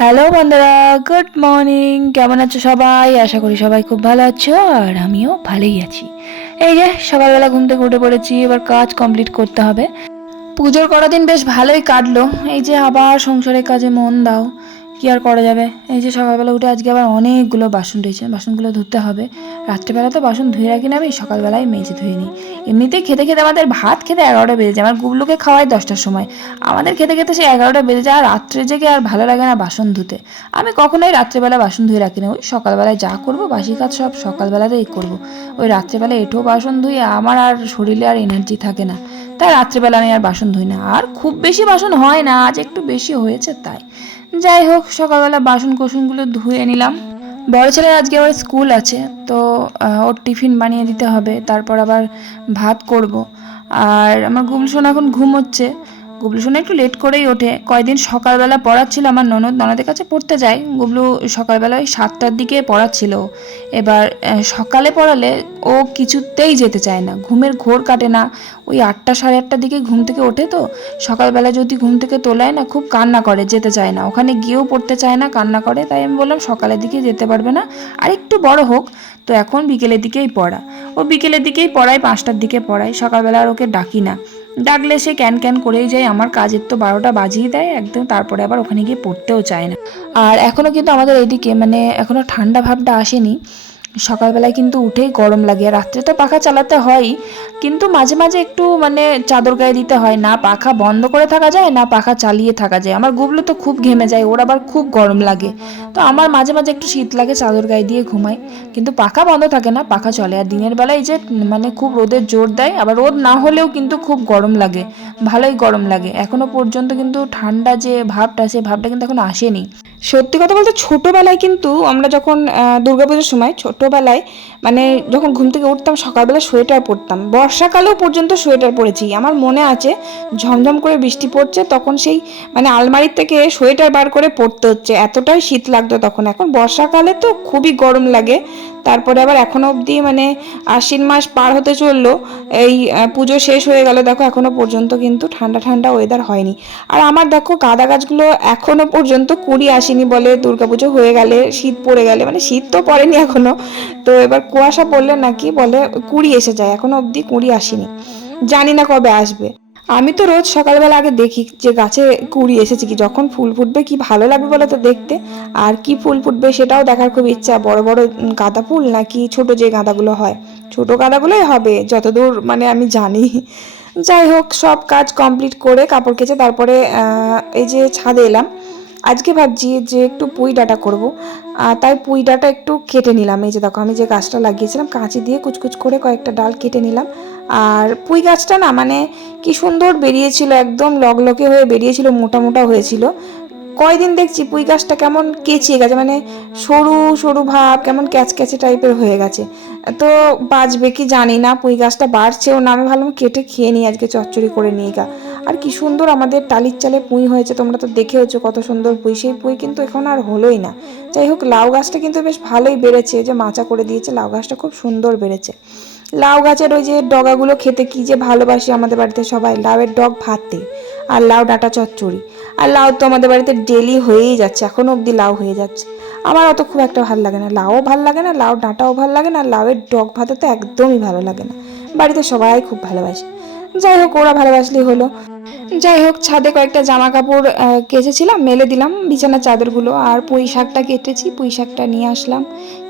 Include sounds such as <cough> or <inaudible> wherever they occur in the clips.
Hello বন্ধুরা। Good morning কেমন আছো সবাই? আশা করি সবাই খুব ভালো আছো, আর আমিও ভালোই আছি। এই যে, সকালবেলা ঘুম থেকে উঠে পড়েছি। এবার কাজ কমপ্লিট করতে হবে। পুজোর কটা দিন বেশ ভালোই কাটলো। এই যে, আবার সংসারের কাজে মন দাও। কি আর করা যাবে? এই যে সকালবেলা উঠে আজকে আবার অনেকগুলো বাসন রয়েছে। বাসনগুলো ধুতে হবে। রাত্রেবেলা তো বাসন ধুয়ে রাখি না আমি, সকালবেলায় মেজে ধুয়ে নিই। এমনিতেই খেতে খেতে আমাদের ভাত খেতে এগারোটা বেজে যায়। আমার গুবলুকে খাওয়াই দশটার সময়। আমাদের খেতে খেতে সে এগারোটা বেজে যায়, আর রাত্রে জেগে আর ভালো লাগে না বাসন ধুতে। আমি কখনোই রাত্রেবেলা বাসন ধুয়ে রাখি না। ওই সকালবেলায় যা করব, বাসি কাজ সব সকালবেলাতেই করব। ওই রাত্রেবেলা এঁঠো বাসন ধুয়ে আমার আর শরীরে আর এনার্জি থাকে না। তাই রাত্রেবেলা আমি আর বাসন ধুই না। আর খুব বেশি বাসন হয় না, আজ একটু বেশি হয়েছে তাই। যাই হোক, সকালবেলা বাসন কোসনগুলো ধুয়ে নিলাম। বড় ছেলের আজকে আবার স্কুল আছে, তো ওর টিফিন বানিয়ে দিতে হবে, তারপর আবার ভাত করব। আর আমার গুবলুসোন এখন ঘুমোচ্ছে গুবলুসোন একটু লেট করেই ওঠে। কয়দিন সকালবেলা পড়াচ্ছিল আমার ননদ, ননদের কাছে পড়তে যায়। গুবলু সকালবেলা ওই সাতটার দিকে পড়াচ্ছিল। এবার সকালে পড়ালে ও কিছুতেই যেতে চায় না। ঘুমের ঘোর কাটে না। ওই আটটা সাড়ে আটটার দিকে ঘুম থেকে ওঠে তো। সকালবেলা যদি ঘুম থেকে তোলায় না, খুব কান্না করে, যেতে চায় না। ওখানে গিয়েও পড়তে চায় না, কান্না করে। তাই আমি বললাম, সকালের দিকে যেতে পারবে না। আর একটু বড় হোক, তো এখন বিকেলের দিকেই পড়া। ও বিকেলের দিকেই পড়ায়, পাঁচটার দিকে পড়ায়। সকালবেলা আর ওকে ডাকি না। ডাকলে সে ক্যান ক্যান করেই যায়, আমার কাজের তো বারোটা বাজিয়ে দেয়, একদম তারপরে আবার ওখানে গিয়ে পড়তেও চায় না। আর এখনও কিন্তু আমাদের এদিকে মানে এখনও ঠান্ডা ভাবটা আসেনি। সকালবেলায় কিন্তু উঠেই গরম লাগে। রাত্রে তো পাখা চালাতে হয়ই কিন্তু মাঝে মাঝে একটু মানে চাদর গায়ে দিতে হয়। না পাখা বন্ধ করে থাকা যায়, না পাখা চালিয়ে থাকা যায়। আমার গুবলু তো খুব ঘেমে যায়, ওর আবার খুব গরম লাগে। তো আমার মাঝে মাঝে একটু শীত লাগে, চাদর গায়ে দিয়ে ঘুমাই। কিন্তু পাখা বন্ধ থাকে না, পাখা চলে। আর দিনের বেলায় যে মানে খুব রোদের জোর দেয়, আবার রোদ না হলেও কিন্তু খুব গরম লাগে, ভালোই গরম লাগে। এখনও পর্যন্ত কিন্তু ঠান্ডা যে ভাবটা সে ভাবটা কিন্তু এখন আসেনি। সত্যি কথা বলতে ছোটোবেলায় কিন্তু আমরা যখন দুর্গাপুজোর সময় ছোটোবেলায় মানে যখন ঘুম থেকে উঠতাম, সকালবেলা সোয়েটার পরতাম। বর্ষাকালেও পর্যন্ত সোয়েটার পরেছি। আমার মনে আছে, ঝমঝম করে বৃষ্টি পড়ছে, তখন সেই মানে আলমারির থেকে সোয়েটার বার করে পরতে হচ্ছে। এতটাই শীত লাগতো তখন। এখন বর্ষাকালে তো খুবই গরম লাগে। তারপরে আবার এখনও অবধি মানে আশ্বিন মাস পার হতে চলল। এই পুজো শেষ হয়ে গেল, দেখো, এখনও পর্যন্ত কিন্তু ঠান্ডা ঠান্ডা ওয়েদার হয়নি। আর আমার দেখো, গাঁদা গাছগুলো এখনও পর্যন্ত কুড়ি আসেনি বলে দুর্গাপুজো হয়ে গেলে, শীত পড়ে গেলে মানে শীত তো পড়েনি এখনও। তো এবার কুয়াশা পড়লে নাকি বলে কুড়ি এসে যায়, এখনও অবধি কুড়ি আসেনি। জানি না কবে আসবে। আমি তো রোজ সকালবেলা আগে দেখি যে গাছে কুড়ি এসেছে কি, যখন ফুল ফুটবে কি ভালো লাগবে বলো তো দেখতে? আর কি ফুল ফুটবে সেটাও দেখার খুব ইচ্ছা, বড় বড় গাঁদা ফুল নাকি ছোট যে গাঁদাগুলো হয়? ছোট গাঁদাগুলোই হবে, যতদূর মানে আমি জানি। যাই হোক, সব কাজ কমপ্লিট করে কাপড় কেচে তারপরে এই যে ছাদে এলাম। আজকে ভাবছি যে একটু পুঁই ডাঁটা করব। তাই পুঁই ডাঁটা একটু কেটে নিলাম। এই যে দেখো, আমি যে গাছটা লাগিয়েছিলাম, কাঁচি দিয়ে কুচকুচ করে কয়েকটা ডাল কেটে নিলাম। আর পুঁই গাছটা না মানে কি সুন্দর বেরিয়েছিল, একদম লগলকে হয়ে বেরিয়েছিল, মোটা মোটা হয়েছিল। কয়দিন দেখছি পুঁই গাছটা কেমন কেচিয়ে গেছে মানে সরু সরু ভাব, কেমন ক্যাচক্যাচে টাইপের হয়ে গেছে। তো বাঁচবে কি জানি না, পুঁই গাছটা বাড়ছেও না। আমি ভাবলাম কেটে খেয়ে নিই, আজকে চচ্চড়ি করে নিয়ে গা। আর কি সুন্দর আমাদের টালির চালে পুঁই হয়েছে, তোমরা তো দেখেওছো কত সুন্দর পুঁই। সেই পুঁই কিন্তু এখন আর হলোই না। যাই হোক, লাউ গাছটা কিন্তু বেশ ভালোই বেড়েছে যে মাচা করে দিয়েছে, লাউ গাছটা খুব সুন্দর বেড়েছে। লাউ গাছের ওই যে ডগাগুলো খেতে কি যে ভালোবাসি আমাদের বাড়িতে সবাই, লাউয়ের ডগ ভাতে আর লাউ ডাঁটা চচ্চড়ি। আর লাউ তো আমাদের বাড়িতে ডেলি হয়েই যাচ্ছে এখনও অবধি লাউ হয়ে যাচ্ছে। আমার অত খুব একটা ভালো লাগে না, লাউও ভালো লাগে না, লাউ ডাঁটাও ভালো লাগে না লাউয়ের ডগ ভাতে তো একদমই ভালো লাগে না। বাড়িতে সবাই খুব ভালোবাসে। যাই হোক, ওরা ভালোবাসলেই হলো। যাই হোক, ছাদে কয়েকটা জামা কাপড় কেচেছিলাম, মেলে দিলাম বিছানার চাদরগুলো আর পুঁই শাকটা কেটেছি, পুঁই শাকটা নিয়ে আসলাম।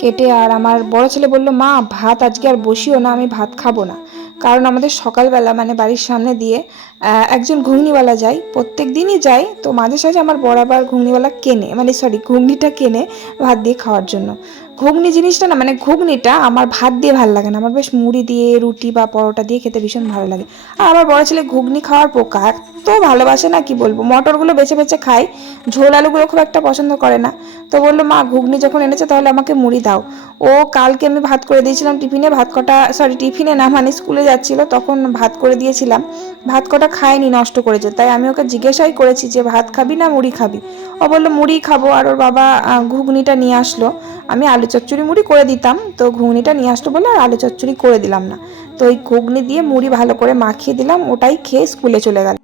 কেটে আর আমার বড় ছেলে বলল, মা, ভাত আজকে আর বসিও না, আমি ভাত খাব না। কারণ আমাদের সকালবেলা মানে বাড়ির সামনে দিয়ে একজন ঘুগনিওয়ালা যায়, প্রত্যেক দিনই যায়, তো মাঝে সাঝে আমার বরাবর ঘুগনিওয়ালা কেনে মানে সরি, ঘুগনিটা কেনে ভাত দিয়ে খাওয়ার জন্য। ঘুগনি জিনিসটা না মানে ঘুগনিটা আমার ভাত দিয়ে ভালো লাগে না। আমার বেশ মুড়ি দিয়ে, রুটি বা পরোটা দিয়ে খেতে ভীষণ ভালো লাগে। আর আমার বড় ছেলে ঘুগনি খাওয়ার পোকা, এত ভালোবাসে না কি বলব? মটরগুলো বেছে বেছে খায়, ঝোল আলুগুলো খুব একটা পছন্দ করে না। তো বলল, মা, ঘুগনি যখন এনেছে তাহলে আমাকে মুড়ি দাও। ও কালকে আমি ভাত করে দিয়েছিলাম টিফিনে, ভাত কটা সরি টিফিনে না মানে স্কুলে যাচ্ছিল, তখন ভাত করে দিয়েছিলাম। ভাত কটা খায়নি, নষ্ট করেছে। তাই আমি ওকে জিজ্ঞাসাই করেছি যে, ভাত খাবি না মুড়ি খাবি? ও বলল, মুড়ি খাব। আর ওর বাবা ঘুগনিটা নিয়ে আসলো। আমি আলু চচ্চড়ি মুড়ি করে দিতাম, তো ঘুগনিটা নিয়ে আসতো বলে আর আলু চচ্চড়ি করে দিলাম না। তো ওই ঘুগনি দিয়ে মুড়ি ভালো করে মাখিয়ে দিলাম, ওটাই খেয়ে স্কুলে চলে গেল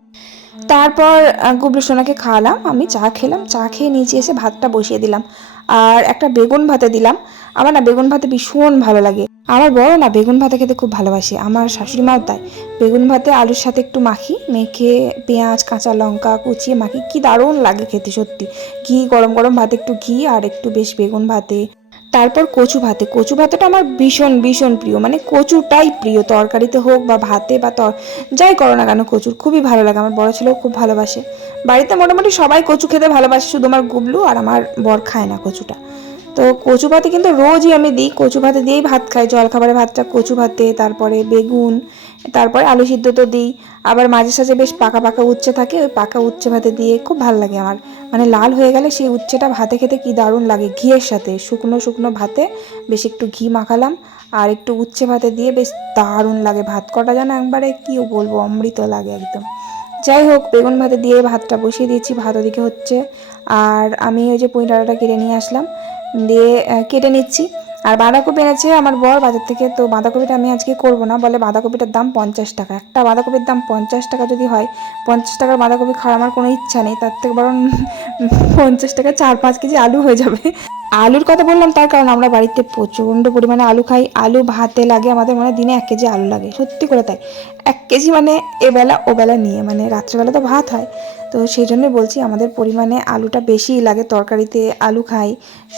তারপর গুবলু সোনাকে খাওয়ালাম, আমি চা খেলাম, চা খেয়ে নিচে এসে ভাতটা বসিয়ে দিলাম। আর একটা বেগুন ভাতে দিলাম। আমার না বেগুন ভাতে ভীষণ ভালো লাগে। আমার বড় না, বেগুন ভাতে খেতে খুব ভালোবাসে। আমার শাশুড়ি মাও তাই। বেগুন ভাতে আলুর সাথে একটু মাখি, মেখে পেঁয়াজ, কাঁচা লঙ্কা কুচিয়ে মাখি। কি দারুণ লাগে খেতে সত্যি। ঘি, গরম গরম ভাতে একটু ঘি আর একটু বেশ বেগুন ভাতে। তারপর কচু ভাতে। কচু ভাতেটা আমার ভীষণ ভীষণ প্রিয়। মানে কচুটাই প্রিয়। তরকারিতে হোক বা ভাতে বা তর, যাই করো না কেন, কচুর খুবই ভালো লাগে। আমার বড় ছেলেও খুব ভালোবাসে। বাড়িতে মোটামুটি সবাই কচু খেতে ভালোবাসে, শুধু আমার গুবলু আর আমার বর খায় না কচুটা। তো কচু ভাতে কিন্তু রোজই আমি দিই। কচু ভাতে দিয়েই ভাত খাই। জল খাবারের ভাতটা কচু ভাতে, তারপরে বেগুন, তারপরে আলু সিদ্ধ তো দিই। আবার মাঝে সাঝে বেশ পাকা পাকা উচ্ছে থাকে। ওই পাকা উচ্ছে ভাতে দিয়ে খুব ভালো লাগে আমার। মানে লাল হয়ে গেলে সেই উচ্ছেটা ভাতে খেতে কি দারুণ লাগে ঘিয়ের সাথে। শুকনো শুকনো ভাতে বেশ একটু ঘি মাখালাম। আর একটু উচ্ছে ভাতে দিয়ে বেশ দারুণ লাগে ভাত। কটা যেন একবারে কি বলব, অমৃত লাগে একদম। যাই হোক, বেগুন ভাতে দিয়ে ভাতটা বসিয়ে দিয়েছি। ভাত ওদিকে হচ্ছে। আর আমি ওই যে পুঁই ডাঁটাটা কেটে নিয়ে আসলাম। দিয়ে কেটে নিচ্ছি। আর বাঁধাকপি এনেছে আমার বর বাজার থেকে, তো বাঁধাকপিটা আমি আজকে করব না। বলে বাঁধাকপিটার দাম পঞ্চাশ টাকা। একটা বাঁধাকপির দাম পঞ্চাশ টাকা যদি হয়, পঞ্চাশ টাকার বাঁধাকপি খাওয়ার আমার কোনো ইচ্ছা নেই। তার থেকে বরং <laughs> পঞ্চাশ টাকা চার পাঁচ কেজি আলু হয়ে যাবে। আলুর কথা বললাম, তার কারণ আমরা বাড়িতে প্রচণ্ড পরিমাণে আলু খাই। আলু ভাতে লাগে, আমাদের মানে দিনে এক কেজি আলু লাগে। সত্যি করে তাই। এক কেজি মানে এবেলা, ওবেলা নিয়ে মানে রাত্রেবেলা তো ভাত হয়। তো সেই জন্যই বলছি আমাদের পরিমাণে আলুটা বেশিই লাগে তরকারিতে। আলু খাই।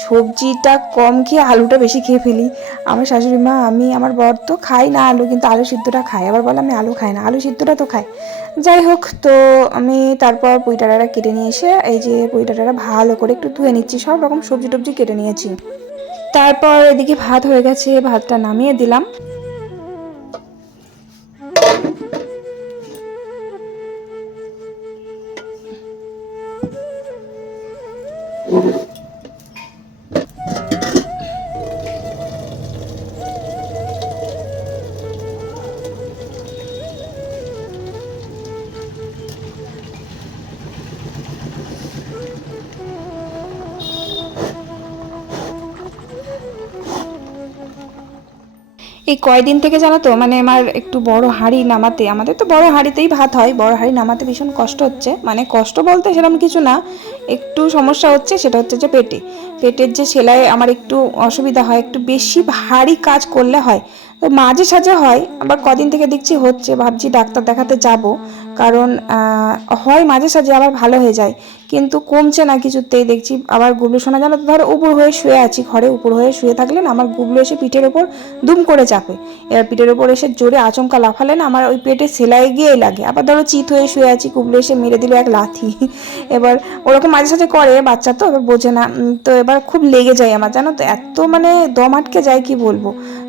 সবজিটা কম খেয়ে আলুটা বেশি খেয়ে ফেলি। আমার শাশুড়ি মা, আমি, আমার বর তো খাই না আলু, কিন্তু আলু সিদ্ধটা খাই আবার বলে, আমি আলু খাই না। আলু সিদ্ধটা তো খাই যাই হোক, তো আমি তারপর পুইটাটা কেটে নিয়ে এসে, এই যে পুইটাটা ভালো করে একটু ধুয়ে নিচ্ছি। সব রকম সবজি টবজি কেটে নিয়েছি। তারপর এদিকে ভাত হয়ে গেছে, ভাতটা নামিয়ে দিলাম। এই কয়দিন থেকে জানো তো মানে আমার একটু বড় হাঁড়ি নামাতে, আমাদের তো বড় হাঁড়িতেই ভাত হয়, বড় হাঁড়ি নামাতে ভীষণ কষ্ট হচ্ছে। মানে কষ্ট বলতে সেরকম কিছু না, একটু সমস্যা হচ্ছে সেটা হচ্ছে যে পেটে। পেটের যে সেলাই আমার একটু অসুবিধা হয়, একটু বেশি ভারী কাজ করলে হয়। তো মাঝে সাঝে হয়, আবার কদিন থেকে দেখছি হচ্ছে, ভাবছি ডাক্তার দেখাতে যাব। কারণ হয় মাঝে সাঝে আবার ভালো হয়ে যায়, কিন্তু কমছে না কিছুতেই। দেখছি আবার গুবলু শোনা জানো তো, ধরো উপর হয়ে শুয়ে আছি, ঘরে উপর হয়ে শুয়ে থাকলে না আমার গুবলু এসে পিঠের ওপর দুম করে চাপে। এবার পিঠের ওপর এসে জোরে আচমকা লাফালে না আমার ওই পেটে সেলাই গিয়েই লাগে। আবার ধরো চিত হয়ে শুয়ে আছি, গুবলু এসে মেরে দিল এক লাথি। এবার ওরকম মাঝে সাঝে করে বাচ্চা তো, এবার বোঝে না। তো এবার খুব লেগে যায় আমার, জানো তো, এত মানে দম আটকে যায় কি বলব?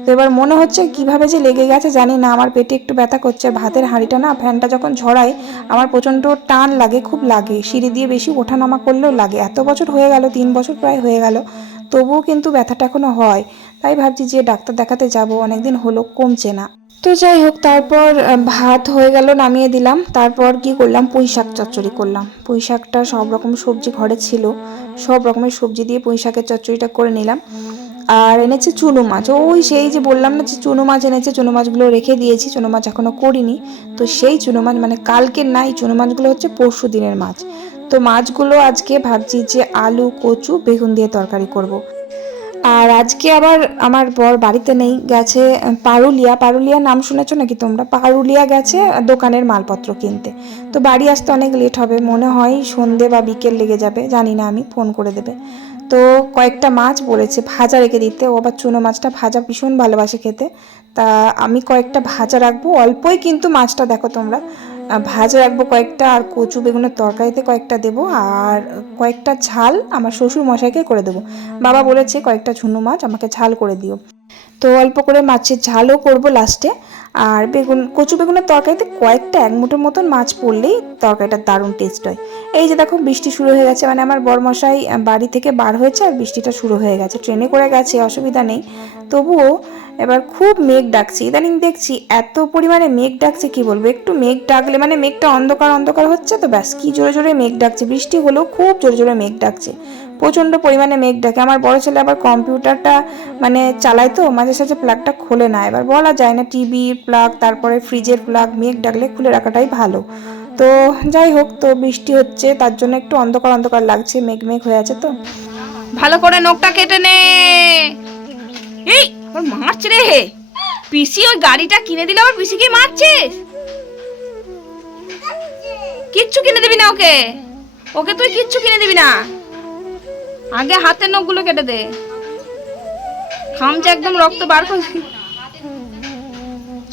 তো এবার মনে হচ্ছে কীভাবে যে লেগে গেছে জানি না, আমার পেটে একটু ব্যথা করছে, ভাতের হাঁড়িটা না ফ্যানটা যখন ঝড়ায় আমার প্রচণ্ড টান লাগে, খুব লাগে। সিঁড়ি দিয়ে বেশি ওঠানামা করলেও লাগে। এত বছর হয়ে গেল, তিন বছর প্রায় হয়ে গেল, তবুও কিন্তু ব্যথাটা এখনও হয়। তাই ভাবছি যে ডাক্তার দেখাতে যাব, অনেকদিন হলো, কমছে না। তো যাই হোক, তারপর ভাত হয়ে গেল, নামিয়ে দিলাম। তারপর কি করলাম? পুঁই শাক চচ্চড়ি করলাম। পুঁই শাকটা সব রকম সবজি ঘরে ছিল। সব রকমের সবজি দিয়ে পুঁই শাকের চচ্চড়িটা করে নিলাম। আর এনেছে চুনো মাছ। ওই সেই যে বললাম না যে চুনো মাছ এনেছে, চুনো মাছগুলো রেখে দিয়েছি। চুনো মাছ এখনও করিনি। তো সেই চুনো মাছ মানে কালকের নাই চুনো মাছগুলো হচ্ছে পরশু দিনের মাছ। তো মাছগুলো আজকে ভাবছি যে আলু, কচু, বেগুন দিয়ে তরকারি করব। আর আজকে আবার আমার বর বাড়িতে নেই, গেছে পারুলিয়া। পারুলিয়া নাম শুনেছো নাকি তোমরা? পারুলিয়া গেছে দোকানের মালপত্র কিনতে। তো বাড়ি আসতে অনেক লেট হবে, মনে হয় সন্ধে বা বিকেল লেগে যাবে, জানি না, আমি ফোন করে দেবে। তো কয়েকটা মাছ বলেছে, ভাজা রেখে দিতে। ও আবার চুনো মাছটা ভাজা ভীষণ ভালোবাসে খেতে। তা আমি কয়েকটা ভাজা রাখব, অল্পই কিন্তু মাছটা দেখো তোমরা। ভাজা রাখব কয়েকটা, আর কচু বেগুনের তরকারিতে কয়েকটা দেবো, আর কয়েকটা ঝাল আমার শ্বশুর মশাইকে করে দেবো। বাবা বলেছে কয়েকটা ঝুনু মাছ, আমাকে ঝাল করে দিও। তো অল্প করে মাছের ঝালও করব লাস্টে আর বেগুন, কচু বেগুনের তরকারিতে কয়েকটা এক মুঠোর মতন মাছ পড়লেই তরকারিটা দারুণ টেস্ট হয়। এই যে দেখো, বৃষ্টি শুরু হয়ে গেছে মানে আমার বরমশাই বাড়ি থেকে বার হয়েছে আর বৃষ্টিটা শুরু হয়ে গেছে। ট্রেনে করে গেছে, অসুবিধা নেই। তবুও এবার খুব মেঘ ডাকছে। ইদানিং দেখছি এত পরিমাণে মেঘ ডাকছে, কি বলব? একটু মেঘ ডাকলে মানে মেঘটা অন্ধকার অন্ধকার হচ্ছে তো ব্যাস, কি জোরে জোরে মেঘ ডাকছে। বৃষ্টি হলেও খুব জোরে জোরে মেঘ ডাকছে। প্রচণ্ড পরিমাণে মেঘ ডাকে আমার বড় ছেলে আবার কম্পিউটারটা মানে চালায় তো, মাঝে সাঝে প্লাগটা খোলে না। এবার বলা যায় না টিভির প্লাগ তারপরে ফ্রিজের প্লাগ মেঘ ডাকলে খুলে রাখাটাই ভালো। তো যাই হোক, তো বৃষ্টি হচ্ছে, তার জন্য একটু অন্ধকার অন্ধকার লাগছে, মেঘ মেঘ হয়ে আছে তো। ভালো করে নখটা কেটে নে। এই, ওর মারছে রে। পিসি ওই গাড়িটা কিনে দিলে আবার পিসিকে মারছিস? কিচ্ছু কিনে দিবি না ওকে। ওকে তুই কিচ্ছু কিনে দিবি না। আগে হাতের নখগুলো কেটে দে। খামচা একদম রক্ত বার করে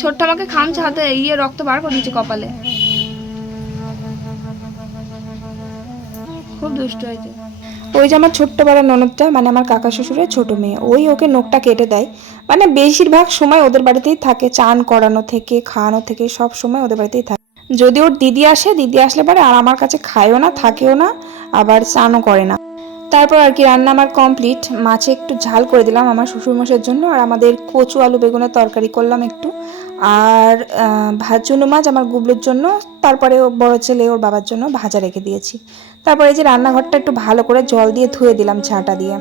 ছোট্ট আমাকে খামচা হাতে ইয়ে রক্ত বার করে দিয়েছে কপালে। খুব দুষ্ট হয়েছে। ওই যে আমার ছোট্ট বড় ননদটা মানে আমার কাকা শ্বশুরের ছোট মেয়ে, ওই ওকে নখটা কেটে দেয়। মানে বেশিরভাগ সময় ওদের বাড়িতেই থাকে, চান করানো থেকে, খাওয়ানো থেকে, সব সময় ওদের বাড়িতেই থাকে। যদি ওর দিদি আসে, দিদি আসলে পরে আর আমার কাছে খায়ও না, থাকেও না, আবার চানও করে না। তারপর আর কি রান্না আমার কমপ্লিট মাছে একটু ঝাল করে দিলাম আমার শ্বশুরমশের জন্য, আর আমাদের কচু আলু বেগুনের তরকারি করলাম একটু। আর ভাজুনো মাছ আমার গুবলুর জন্য, তারপরে বড় ছেলে ওর বাবার জন্য ভাজা রেখে দিয়েছি। তারপরে এই যে রান্নাঘরটা একটু ভালো করে জল দিয়ে ধুয়ে দিলাম ছাটা দিয়ে।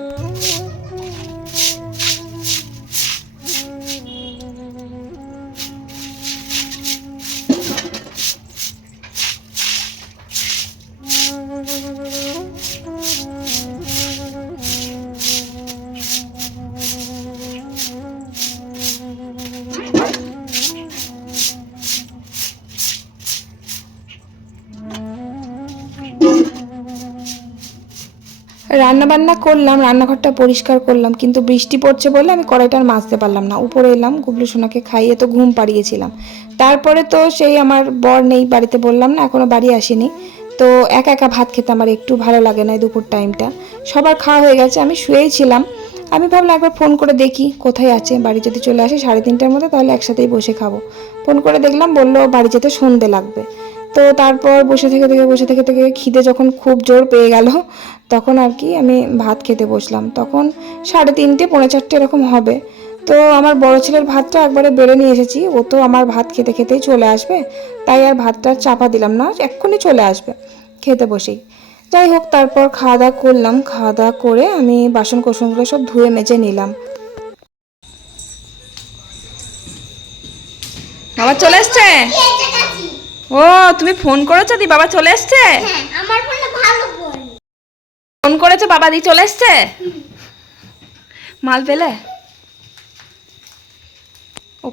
রান্না বান্না করলাম, রান্নাঘরটা পরিষ্কার করলাম, কিন্তু বৃষ্টি পড়ছে বলে আমি কড়াইটা আর মাজতে পারলাম না। উপরে এলাম, গুবলু সোনাকে খাইয়ে তো ঘুম পাড়িয়েছিলাম। তারপরে তো সেই আমার বর নেই, বাড়িতে বললাম না, এখনও বাড়ি আসেনি। তো একা একা ভাত খেতে আমার একটু ভালো লাগে না দুপুর টাইমটা সবার খাওয়া হয়ে গেছে, আমি শুয়েই ছিলাম। আমি ভাবলাম একবার ফোন করে দেখি কোথায় আছে, বাড়ি যদি চলে আসে সাড়ে তিনটার মধ্যে তাহলে একসাথেই বসে খাব। ফোন করে দেখলাম, বলল বাড়ি যেতে সন্ধে লাগবে। তো তারপর বসে থেকে থেকে বসে থেকে থেকে খিদে যখন খুব জোর পেয়ে গেল, তখন আর কি আমি ভাত খেতে বসলাম। তখন সাড়ে তিনটে, পৌনে চারটে এরকম হবে। তো আমার বড় ছেলের ভাতটা একবারে বেড়ে নিয়ে এসেছি। ও তো আমার ভাত খেতে খেতেই চলে আসবে, তাই আর ভাতটা চাপা দিলাম না, এক্ষুনি চলে আসবে, খেতে বসেই। যাই হোক, তারপর খাওয়া দাওয়া করলাম। খাওয়া দাওয়া করে আমি বাসন কোসনগুলো সব ধুয়ে মেজে নিলাম। বাবা চলে এসছে? ও তুমি ফোন করেছ? দি বাবা চলে এসছে? আমার ফোনটা ভালো ফোন। ফোন করেছে? বাবা দি চলে এসছে? মাল পেলে? ও-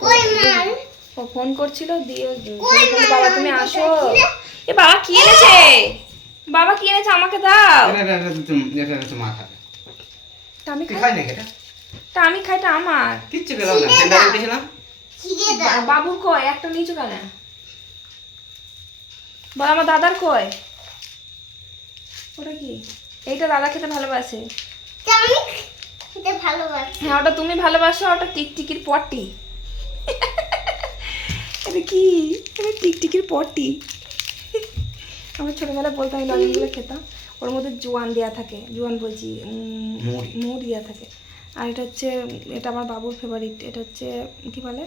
কই মাল? ও ফোন করছিল দিয়ে বাবা তুমি আসো। এ বাবা কি এনেছে? বাবা কি এনেছে? আমাকে দাও। আমি খাই এটা? তা আমি খাইটা আমার। কিচ্ছু খেলাম না। বাবুর কয় একটা নিচু কেন? বল আমার দাদার কয় ওটা কি? এইটা দাদা খেতে ভালোবাসে। আমি হ্যাঁ ওটা তুমি ভালোবাসো ওটা টিকটিকির পটি। এটা কি? এটা টিকটিকির পটি। আমরা ছোটবেলায় বলতাম এই লজেন্সগুলো খেতাম। ওর মধ্যে জোয়ান দেওয়া থাকে। জোয়ান বলছি মুড়ি। মুড় দেওয়া থাকে। আর এটা হচ্ছে এটা আমার বাবুর ফেভারিট এটা হচ্ছে কি বলে।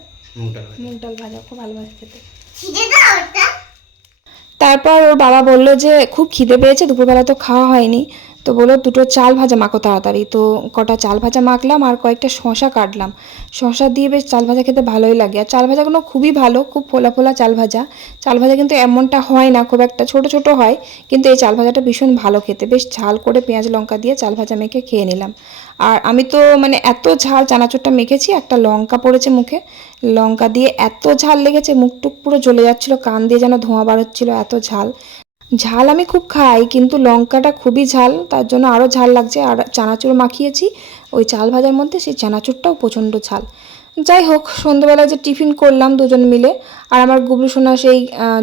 মুগ ডাল ভাজা। খুব ভালোবাসে খেতে। তারপর ওর বাবা বলল যে, খুব খিদে পেয়েছে, দুপুরবেলা তো খাওয়া হয়নি। তো বলল, দুটো চাল ভাজা মাখো তাড়াতাড়ি। তো কটা চাল ভাজা মাখলাম আর কয়েকটা শশা কাটলাম। শশা দিয়ে বেশ চাল ভাজা খেতে ভালোই লাগে। আর চাল ভাজাগুলো খুবই ভালো, খুব ফোলা ফোলা চাল ভাজা। চাল ভাজা কিন্তু এমনটা হয় না, খুব একটা ছোট ছোট হয়, কিন্তু এই চাল ভাজাটা ভীষণ ভালো খেতে। বেশ ঝাল করে পেঁয়াজ লঙ্কা দিয়ে চাল ভাজা মেখে খেয়ে নিলাম। আর আমি তো মানে এত ঝাল চানাচুরটা মেখেছি, একটা লঙ্কা পড়েছে মুখে। লঙ্কা দিয়ে এত ঝাল লেগেছে মুখটুক পুরো জ্বলে যাচ্ছিল, কান দিয়ে যেন ধোঁয়া বার হচ্ছিল, এত ঝাল। ঝাল আমি খুব খাই, কিন্তু লঙ্কাটা খুবই ঝাল, তার জন্য আরও ঝাল লাগছে। আর চানাচুর মাখিয়েছি, ওই চাল ভাজার মধ্যে সেই চানাচুরটাও প্রচণ্ড ঝাল। যাই হোক, সন্ধ্যেবেলা যে টিফিন করলাম দুজন মিলে, আর আমার গুবলু সোনা সেই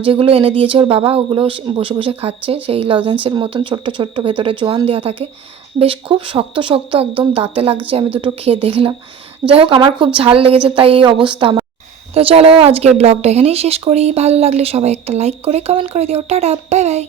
যেগুলো এনে দিয়েছে ওর বাবা, ওগুলো বসে বসে খাচ্ছে, সেই লজেন্সের মতন ছোট্ট ছোট্ট ভেতরে জোয়ান দেওয়া থাকে। বেশ খুব শক্ত শক্ত একদম দাঁতে লাগছে, আমি দুটো খেয়ে দেখলাম। যাই হোক, আমার খুব ঝাল লেগেছে, তাই এই অবস্থা আমার। তো চলো, আজকের ব্লগটা এখানেই শেষ করি। ভালো লাগলে সবাই একটা লাইক করে কমেন্ট করে দিও। Tata bye bye